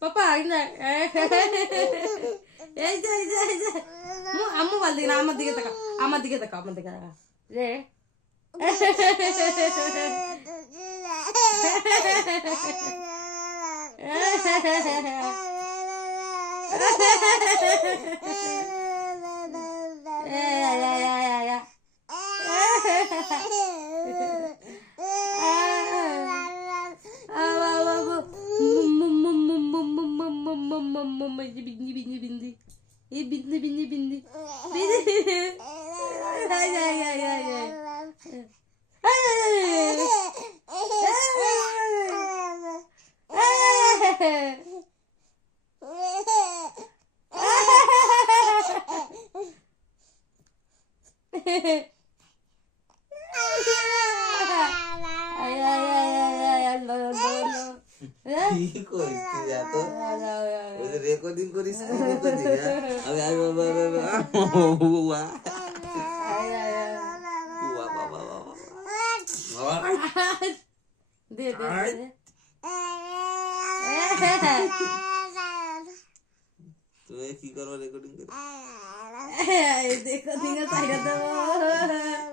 পাপা এই যে আম্মু বল দিকে না, আমার দিকে তাকাও, আমার দিকে তাকাও, আমার দিকে তাকাও রে। Bindi bindi bindi কি করিস তুই এত ওই যে রেকর্ডিং করিস কি রেকর্ডিং আমি আমি বাবা দে দে তুমি কি করো রেকর্ডিং করে দেখো দিকে তাইরা দেবো